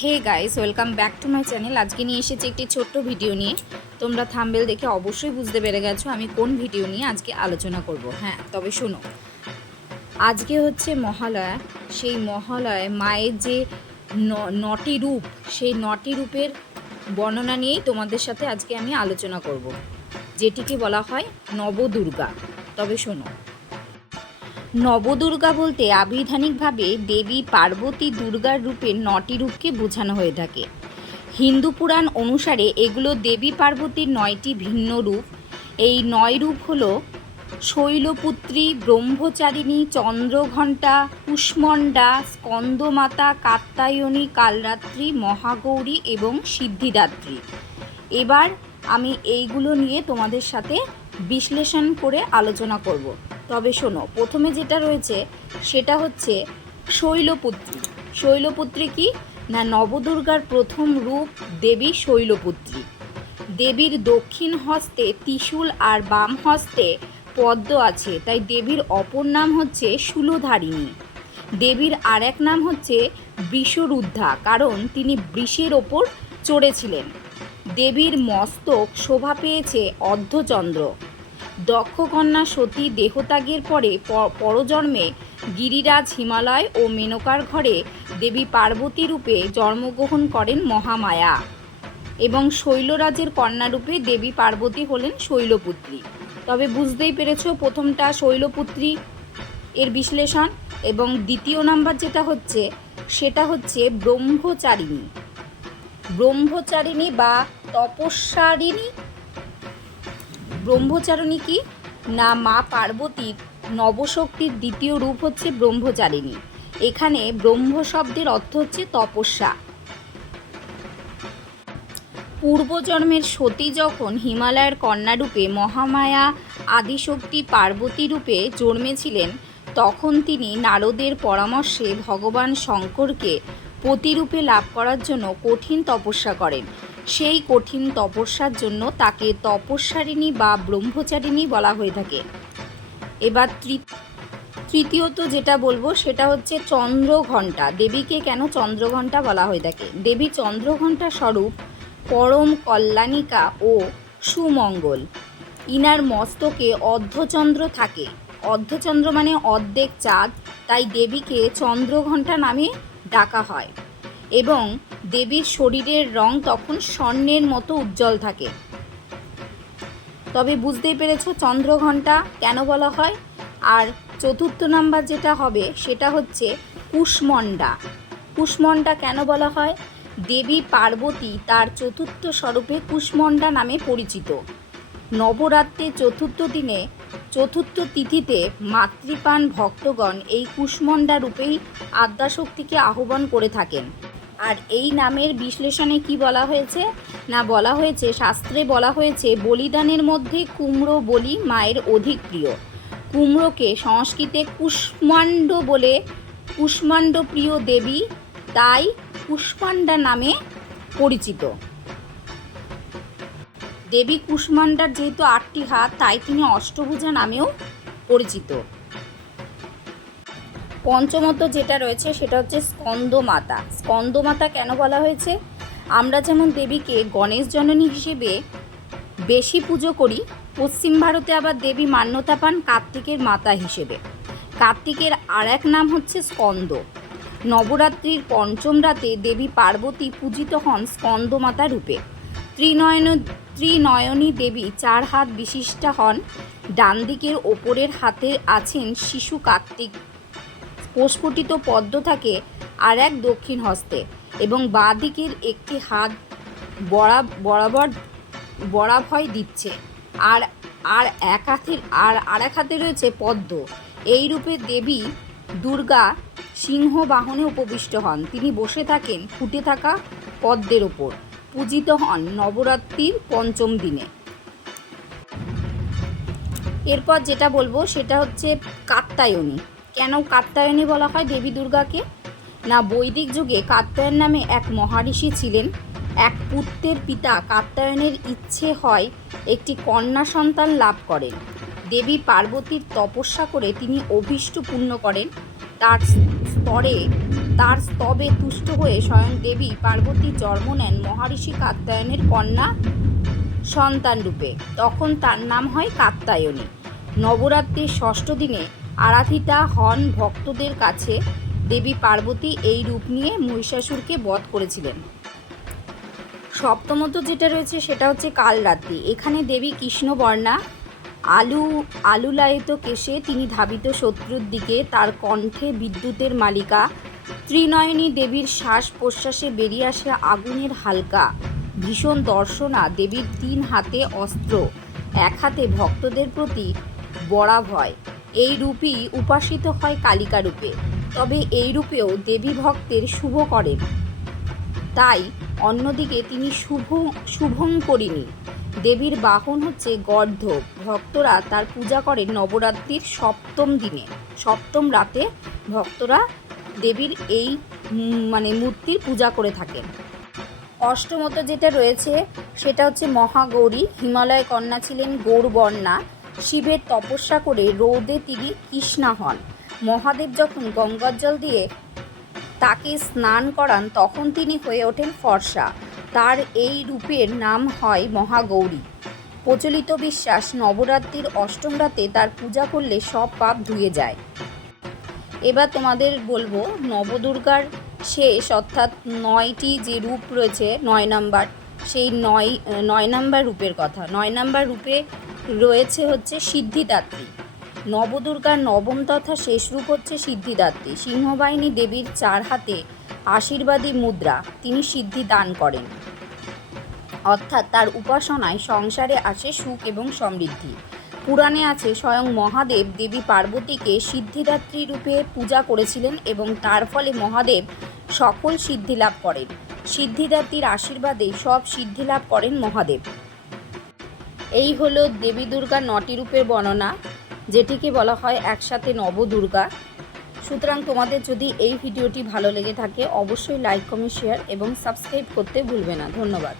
Hey guys, welcome back to my channel. আজকে নিয়ে এসেছি একটি ছোট্ট ভিডিও নিয়ে। তোমরা থাম্বনেল দেখে অবশ্যই বুঝতে পেরে গেছো আমি কোন ভিডিও নিয়ে আজকে আলোচনা করব। হ্যাঁ, তবে শোনো, আজকে হচ্ছে মহালয়া। সেই মহালয়ায় মায়ের যে নটি রূপ, সেই নটি রূপের বর্ণনা নিয়েই তোমাদের সাথে আজকে আমি আলোচনা করব, যেটিকে বলা হয় নবদুর্গা। তবে শোনো, নবদুর্গা বলতে আবিধানিকভাবে দেবী পার্বতী দুর্গার রূপের নটি রূপকে বোঝানো হয়ে থাকে। হিন্দু পুরাণ অনুসারে এগুলো দেবী পার্বতীর 9টি ভিন্ন রূপ। এই 9 রূপ হল শৈলপুত্রী, ব্রহ্মচারিণী, চন্দ্রঘণ্টা, কুষ্মণ্ডা, স্কন্দমাতা, কাত্যায়নী, কালরাত্রি, মহাগৌরী এবং সিদ্ধিদাত্রী। এবার আমি এইগুলো নিয়ে তোমাদের সাথে বিশ্লেষণ করে আলোচনা করব। তবে শোনো, প্রথমে যেটা রয়েছে সেটা হচ্ছে শৈলপুত্রী। শৈলপুত্রী কি না, নবদুর্গার প্রথম রূপ দেবী শৈলপুত্রী। দেবীর দক্ষিণ হস্তে ত্রিশূল আর বাম হস্তে পদ্ম আছে, তাই দেবীর অপর নাম হচ্ছে শূলধারিণী। দেবীর আর এক নাম হচ্ছে বৃষরুদ্ধা, কারণ তিনি বৃষের ওপর চড়েছিলেন। দেবীর মস্তক শোভা পেয়েছে অর্ধচন্দ্র। দক্ষকন্যা সতী দেহত্যাগের পরে পরজন্মে গিরিরাজ, হিমালয় ও মেনকার ঘরে দেবী পার্বতী রূপে জন্মগ্রহণ করেন মহামায়া, এবং শৈলরাজের কন্যারূপে দেবী পার্বতী হলেন শৈলপুত্রী। তবে বুঝতেই পেরেছো, প্রথমটা শৈলপুত্রী এর বিশ্লেষণ, এবং দ্বিতীয় নাম্বার যেটা হচ্ছে সেটা হচ্ছে ব্রহ্মচারিণী। ব্রহ্মচারিণী বা তপস্যারিণী। ব্রহ্মচারিণী কি না, মা পার্বতীর নবশক্তির দ্বিতীয় রূপ হচ্ছে ব্রহ্মচারিণী। এখানে ব্রহ্ম শব্দের অর্থ হচ্ছে তপস্যা। পূর্বজন্মের সতী যখন হিমালয়ের কন্যারূপে মহামায়া আদিশক্তি পার্বতী রূপে জন্মেছিলেন, তখন তিনি নারদের পরামর্শে ভগবান শঙ্করকে পতিরূপে লাভ করার জন্য কঠিন তপস্যা করেন। সেই কঠিন তপস্যার জন্য তাকে তপস্যারিণী বা ব্রহ্মচারিণী বলা হয়ে থাকে। এবার তৃতীয়ত যেটা বলবো সেটা হচ্ছে চন্দ্রঘণ্টা। দেবীকে কেন চন্দ্রঘণ্টা বলা হয়ে থাকে? দেবী চন্দ্রঘণ্টা স্বরূপ, পরম কল্যাণিকা ও সুমঙ্গল। ইনার মস্তকে অর্ধচন্দ্র থাকে। অর্ধচন্দ্র মানে অর্ধেক চাঁদ, তাই দেবীকে চন্দ্রঘণ্টা নামে ডাকা হয়। এবং দেবীর শরীরের রং তখন স্বর্ণের মতো উজ্জ্বল থাকে। তবে বুঝতেই পেরেছো চন্দ্রঘণ্টা কেন বলা হয়। আর চতুর্থ নাম্বার যেটা হবে সেটা হচ্ছে কুষ্মণ্ডা। কুষ্মণ্ডা কেন বলা হয়? দেবী পার্বতী তার চতুর্থ স্বরূপে কুষ্মণ্ডা নামে পরিচিত। নবরাত্রির চতুর্থ দিনে, চতুর্থ তিথিতে মাতৃপান ভক্তগণ এই কুষ্মণ্ডা রূপেই আদ্যাশক্তিকে আহ্বান করে থাকেন। আর এই নামের বিশ্লেষণে কি বলা হয়েছে না, বলা হয়েছে, শাস্ত্রে বলা হয়েছে, বলিদানের মধ্যে কুমড়ো বলি মায়ের অধিক প্রিয়। কুমড়োকে সংস্কৃতে কুষ্মাণ্ড বলে, কুষ্মাণ্ড প্রিয় দেবী, তাই কুষ্মাণ্ডা নামে পরিচিত। দেবী কুষ্মাণ্ডার যেহেতু 8টি হাত, তাই তিনি অষ্টভুজা নামেও পরিচিত। পঞ্চমত যেটা রয়েছে সেটা হচ্ছে স্কন্দমাতা। স্কন্দমাতা কেন বলা হয়েছে? আমরা যেমন দেবীকে গণেশ জননী হিসেবে বেশি পুজো করি, পশ্চিম ভারতে আবার দেবী মান্যতা পান কার্তিকের মাতা হিসেবে। কার্তিকের আর এক নাম হচ্ছে স্কন্দ। নবরাত্রির পঞ্চম রাতে দেবী পার্বতী পূজিত হন স্কন্দমাতা রূপে। ত্রিনয়নী দেবী 4 হাত বিশিষ্টা হন। ডান দিকের ওপরের হাতে আছেন শিশু কার্তিক, প্রস্ফুটিত পদ্ম থাকে আর এক দক্ষিণ হস্তে, এবং বাঁ দিকের একটি হাত বরাবর বরাভয় দিচ্ছে, আর আর এক হাতে রয়েছে পদ্ম। এই রূপে দেবী দুর্গা সিংহ বাহনে উপবিষ্ট হন। তিনি বসে থাকেন ফুটে থাকা পদ্মের ওপর। পূজিত হন নবরাত্রির পঞ্চম দিনে। এরপর যেটা বলবো সেটা হচ্ছে কাত্যায়নী। কেন কাত্যায়নী বলা হয় দেবী দুর্গাকে? না, বৈদিক যুগে কাত্যায়ন নামে এক মহারিষি ছিলেন। এক পুত্রের পিতা কাত্যায়নের ইচ্ছে হয় একটি কন্যা সন্তান লাভ করেন। দেবী পার্বতীর তপস্যা করে তিনি অভীষ্ট পূর্ণ করেন। তার স্তবে তুষ্ট হয়ে স্বয়ং দেবী পার্বতী জন্ম নেন মহর্ষি কাত্যায়নের কন্যা সন্তান রূপে। তখন তার নাম হয় কাত্যায়নী। নবরাত্রির ষষ্ঠ দিনে আরাধিতা হন ভক্তদের কাছে। দেবী পার্বতী এই রূপ নিয়ে মহিষাসুরকে বধ করেছিলেন। সপ্তমত যেটা রয়েছে সেটা হচ্ছে কালরাত্রি। এখানে দেবী কৃষ্ণবর্ণা, আলুলায়িত কেশে তিনি ধাবিত শত্রুর দিকে, তার কণ্ঠে বিদ্যুতের মালিকা। ত্রিনয়নী দেবীর শ্বাস প্রশ্বাসে বেরিয়ে আসে আগুনের হালকা। ভীষণ দর্শনা দেবীর 3 হাতে অস্ত্র, এক হাতে ভক্তদের প্রতি বরাভয়। এই রূপই উপাসিত হয় কালিকা রূপে। তবে এই রূপেও দেবী ভক্তের শুভ করেন, তাই অন্যদিকে তিনি শুভঙ্করিণী। দেবীর বাহন হচ্ছে গর্ধব। ভক্তরা তার পূজা করেন নবরাত্রির সপ্তম রাতে ভক্তরা দেবীর এই মূর্তির পূজা করে থাকেন। অষ্টমত যেটা রয়েছে সেটা হচ্ছে মহাগৌরী। হিমালয় কন্যা ছিলেন গৌরবর্ণা। শিবের তপস্যা করে রৌদে তিনি কৃষ্ণা হন। মহাদেব যখন গঙ্গার জল দিয়ে তাকে স্নান করান তখন তিনি হয়ে ওঠেন ফর্সা। তার এই রূপের নাম হয় মহাগৌরী। প্রচলিত বিশ্বাস নবরাত্রির অষ্টম রাতে তার পূজা করলে সব পাপ ধুয়ে যায়। এবার তোমাদের বলবো নবদুর্গার শেষ অর্থাৎ 9টি যে রূপ রয়েছে 9 নাম্বার, সেই 9 নাম্বার রূপের কথা। 9 নাম্বার রূপে রয়েছে হচ্ছে সিদ্ধিদাত্রী। নবদুর্গার নবম তথা শেষ রূপ হচ্ছে সিদ্ধিদাত্রী। সিংহবাহিনী দেবীর 4 হাতে আশীর্বাদী মুদ্রা, তিনি সিদ্ধি দান করেন, অর্থাৎ তার উপাসনায় সংসারে আসে সুখ এবং সমৃদ্ধি। পুরাণে আছে স্বয়ং মহাদেব দেবী পার্বতীকে সিদ্ধিদাত্রী রূপে পূজা করেছিলেন এবং তার ফলে মহাদেব সকল সিদ্ধি লাভ করেন। সিদ্ধিদাত্রীর আশীর্বাদে সব সিদ্ধি লাভ করেন মহাদেব। এই হলো দেবী দুর্গার 9টি রূপের বর্ণনা, যেটিকে বলা হয় একসাথে নবদুর্গা। সুতরাং তোমাদের যদি এই ভিডিওটি ভালো লেগে থাকে অবশ্যই লাইক, কমেন্ট, শেয়ার এবং সাবস্ক্রাইব করতে ভুলবে না। ধন্যবাদ।